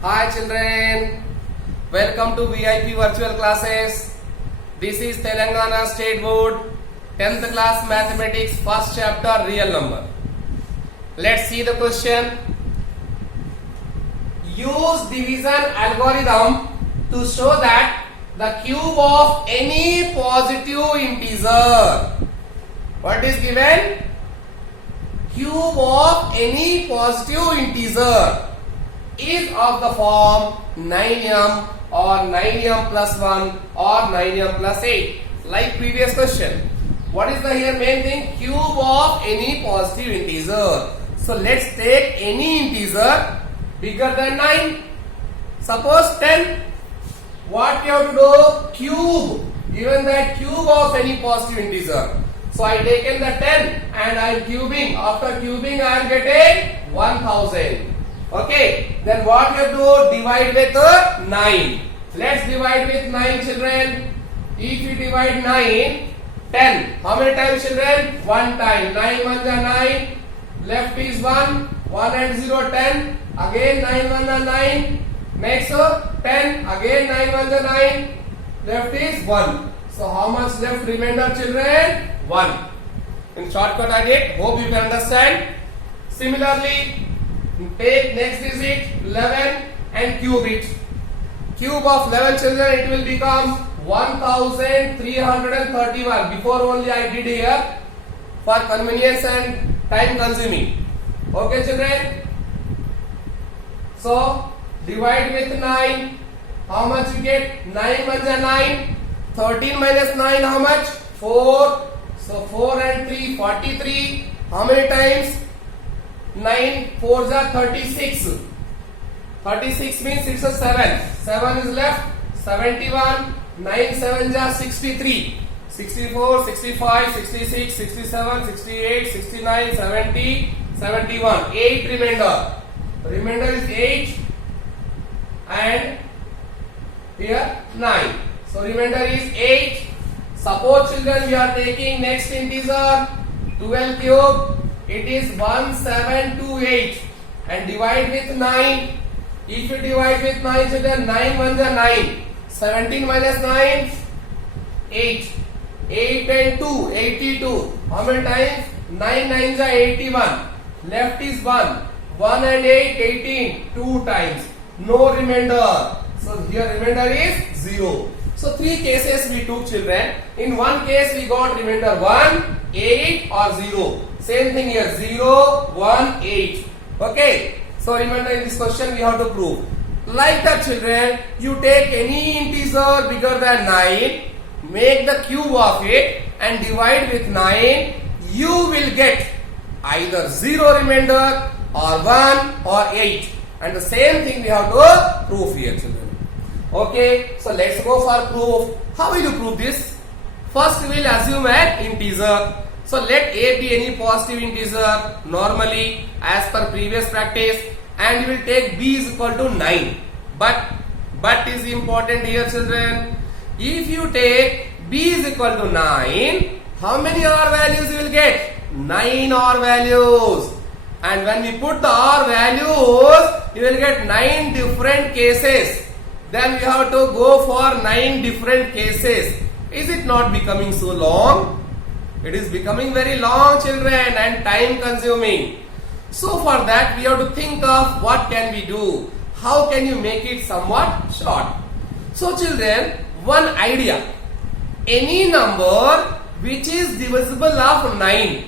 Hi children, welcome to VIP virtual classes. This is Telangana State Board 10th class mathematics first chapter real number. Let's see the question. Use division algorithm to show that the cube of any positive integer. What is given? Cube of any positive integer is of the form 9m or 9m plus 1 or 9m plus 8, like previous question. What is the here main thing? Cube of any positive integer. So let's take any integer bigger than 9. Suppose 10. What you have to do? Cube. Given that cube of any positive integer. So I taken the 10 and I am cubing. After cubing I am getting 1000. Okay, then what you have to divide with 9. Let's divide with 9 children. If you divide 9, 10. How many times children? 1 time. 9 1 are 9. Left is 1. 1 and 0 10. Again 9 1 are 9. Next 10. Again 9 1 are 9. Left is 1. So how much left remainder children? 1. In shortcut I did. Hope you can understand. Similarly, take next digit 11 and cube it. Cube of 11 children, it will become 1331. Before only I did here for convenience and time consuming. Okay children. So divide with 9. How much you get? 9 1 are 9. 13 minus 9 how much? 4. So 4 and 3 43. How many times? 9 4s are 36. 36 means it's a 7. 7 is left. 71. 9 7s are 63. 64, 65, 66, 67, 68, 69, 70, 71. 8 remainder. Remainder is 8 and here 9. So remainder is 8. Suppose children we are taking next integer 12 cube. It is 1728 and divide with 9. If you divide with 9 children, 9 1s are 9. 17 minus 9, 8. 8 and 2, 82. How many times? 9 9s are 81. Left is 1. 1 and 8, 18. 2 times. No remainder. So here remainder is 0. So 3 cases we took children. In one case we got remainder 1, 8 or 0. Same thing here 0, 1, 8. Okay. So remember in this question we have to prove. Like that children, you take any integer bigger than 9, make the cube of it and divide with 9. You will get either 0 remainder or 1 or 8. And the same thing we have to prove here children. Okay, so let's go for proof. How will you prove this? First we will assume an integer. So let a be any positive integer normally as per previous practice, and you will take b is equal to 9. But is important here children. If you take b is equal to 9, how many r values you will get? 9 r values. And when we put the r values, you will get 9 different cases. Then we have to go for 9 different cases. Is it not becoming so long? It is becoming very long children and time consuming. So for that we have to think of what can we do. How can you make it somewhat short? So children, one idea. Any number which is divisible of 9.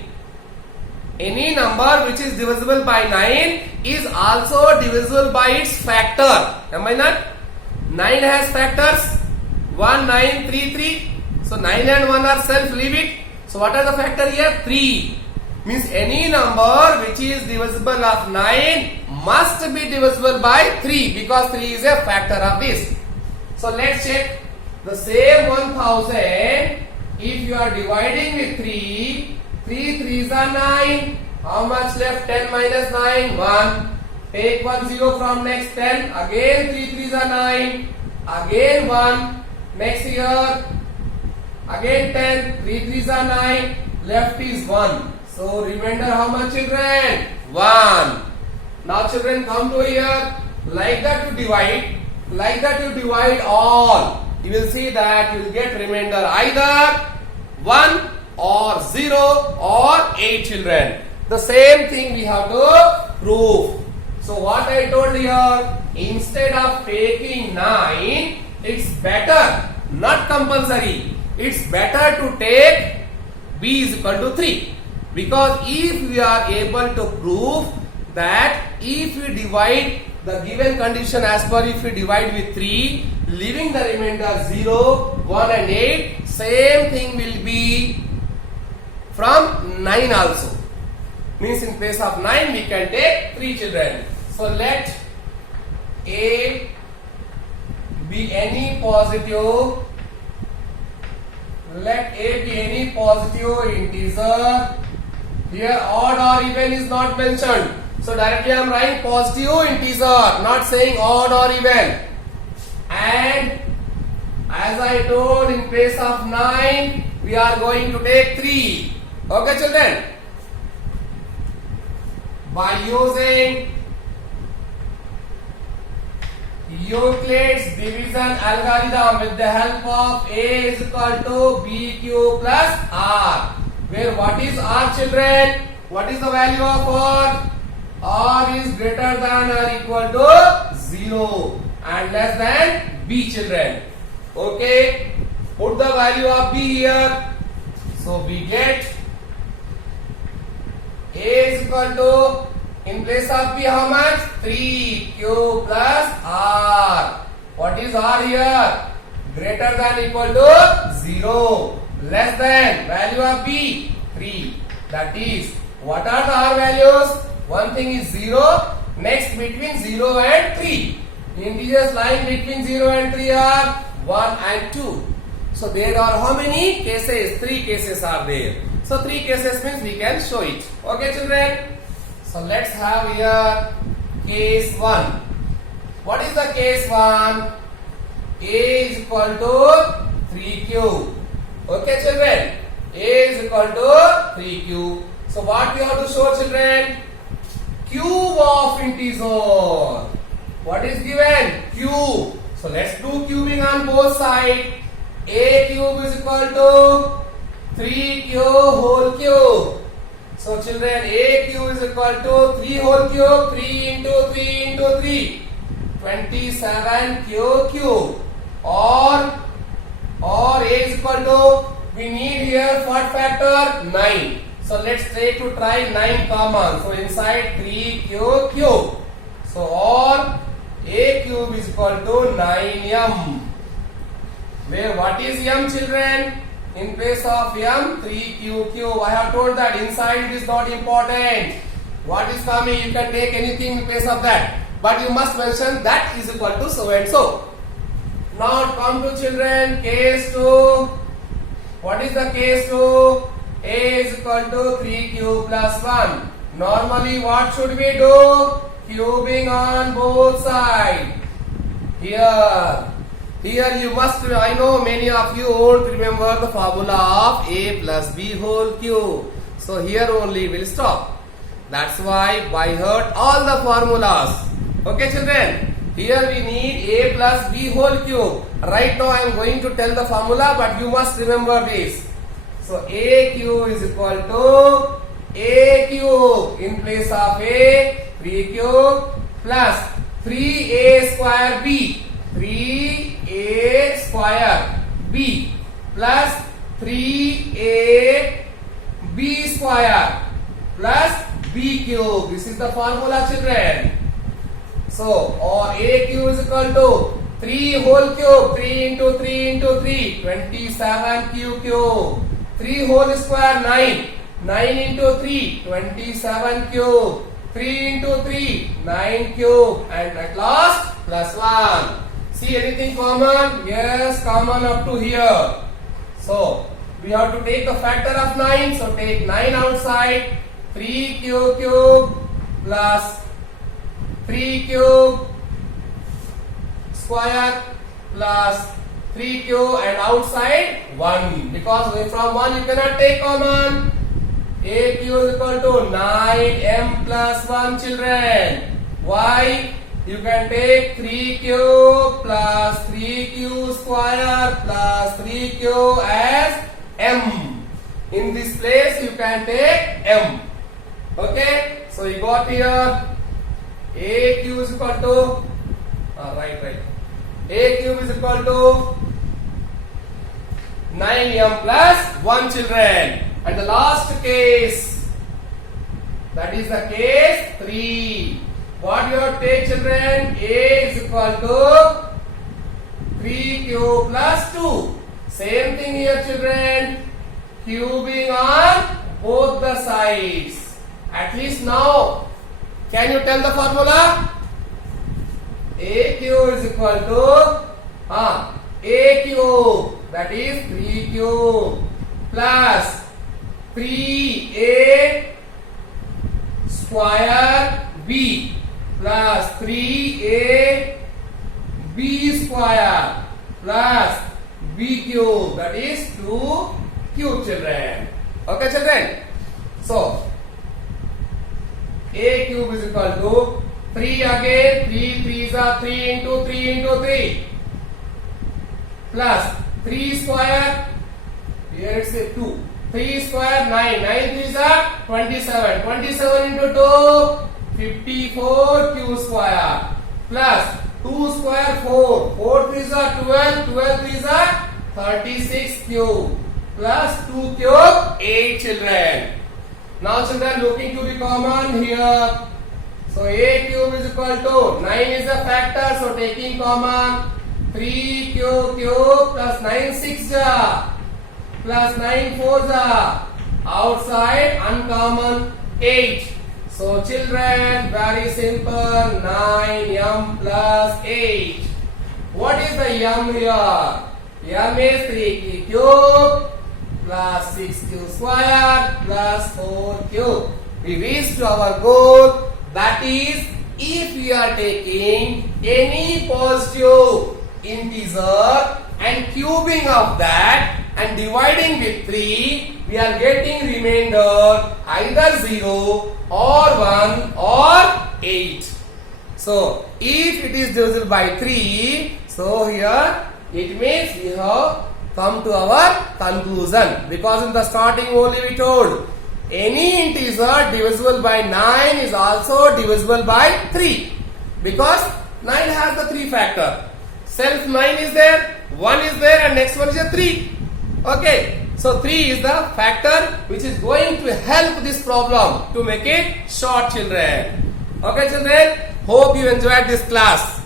Any number which is divisible by 9 is also divisible by its factor. Am I not? 9 has factors 1, 9, 3, 3. So 9 and 1 are self, leave it. So what are the factor here? 3. Means any number which is divisible of 9 must be divisible by 3 because 3 is a factor of this. So let's check the same 1000. If you are dividing with 3, 3 3s are 9. How much left? 10 minus 9, 1. Take 1 0 from next 10. Again 3 3s are 9. Again 1. Next here. Again 10. 3 3s are 9. Left is 1. So remainder how much children? 1. Now children come to here. like that you divide all. You will see that you will get remainder either 1 or 0 or 8 children. The same thing we have to prove. So what I told here, instead of taking 9, it's better, not compulsory, it's better to take b is equal to 3. Because if we are able to prove that if we divide the given condition as per if we divide with 3, leaving the remainder 0, 1 and 8, same thing will be from 9 also. Means in place of 9 we can take 3 children. So let A be any positive, let A be any positive integer. Here odd or even is not mentioned. So directly I am writing positive integer, not saying odd or even. And as I told, in place of 9 we are going to take 3. Okay children? By using Euclid's division algorithm with the help of A is equal to BQ plus R. Where what is R children? What is the value of R? R is greater than or equal to 0 and less than B children. Okay. Put the value of B here. So we get A is equal to, in place of B how much? 3Q plus R. What is R here? Greater than equal to 0. Less than value of B 3. That is, what are the R values? One thing is 0. Next between 0 and 3. Integers lying between 0 and 3 are 1 and 2. So there are how many cases? 3 cases are there. So 3 cases means we can show it. Okay children? So let's have here case 1. What is the case 1? A is equal to 3Q. Okay children? A is equal to 3Q. So what we have to show children? Cube of integer. What is given? Cube. So let's do cubing on both sides. A cube is equal to 3Q whole cube. So children, A cube is equal to 3 whole cube, 3 into 3 into 3, 27Q cube. Or A is equal to, we need here what factor? 9. So let's try 9 common. So inside 3Q cube. So or A cube is equal to 9M. Where what is M children? In place of M, 3Q cube. I have told that inside it is not important. What is coming, you can take anything in place of that. But you must mention that is equal to so and so. Now come to children, case 2. What is the case 2? A is equal to 3Q plus 1. Normally what should we do? Cubing on both sides. Here you must, I know many of you won't remember the formula of A plus B whole cube. So here only we'll stop. That's why by heart all the formulas. Okay children? Here we need A plus B whole cube. Right now I am going to tell the formula, but you must remember this. So A cube is equal to A cube in place of A 3 cube plus 3A square B 3A square B plus 3A B square plus B cube. This is the formula children. So or A cube is equal to 3 whole cube, 3 into 3 into 3, 27Q cube. 3 whole square 9, 9 into 3, 27 cube. 3 into 3, 9 cube, and at last plus 1. See anything common? Yes, common up to here. So we have to take the factor of 9. So take 9 outside. 3Q cube plus 3 cube square plus 3Q and outside 1. Because from 1 you cannot take common. A cube is equal to 9M plus 1 children. Why? you can take 3q plus 3q square plus 3q as m. In this place you can take m. Okay, so you got here a cube is equal to right. A cube is equal to 9m plus 1 children. And the last case, that is the case 3. What you have to take, children? A is equal to 3q plus 2. Same thing here, children. Cubing on both the sides. At least now, can you tell the formula? A cube is equal to A cube, that is 3 cube plus 3a square b plus 3a b square plus b cube, that is 2q, children. Okay, children. So a cube is equal to 3 again, 3 3s are 3 into 3 into 3 plus 3 square, here it's a 2, 3 square 9, 9 3s are 27, 27 into 2, 54 q square plus 2 square 4, 4 3s are 12, 12 3s are 36 cube plus 2 cube 8, children. Now children, looking to be common here. So a cube is equal to 9 is a factor, so taking common 3 cube plus 9 6 plus 9 4 outside uncommon 8. So children, very simple, 9m plus 8. What is the m here? M is 3 cube plus 6q square plus 4q. We reached to our goal. That is, if we are taking any positive integer and cubing of that and dividing with 3, we are getting remainder either 0 or 1 or 8. So, if it is divisible by 3, so here it means we have come to our conclusion, because in the starting only we told any integer divisible by 9 is also divisible by 3, because 9 has the 3 factor. Self 9 is there, 1 is there, and next one is a 3. Okay, so 3 is the factor which is going to help this problem to make it short, children. Okay, children, hope you enjoyed this class.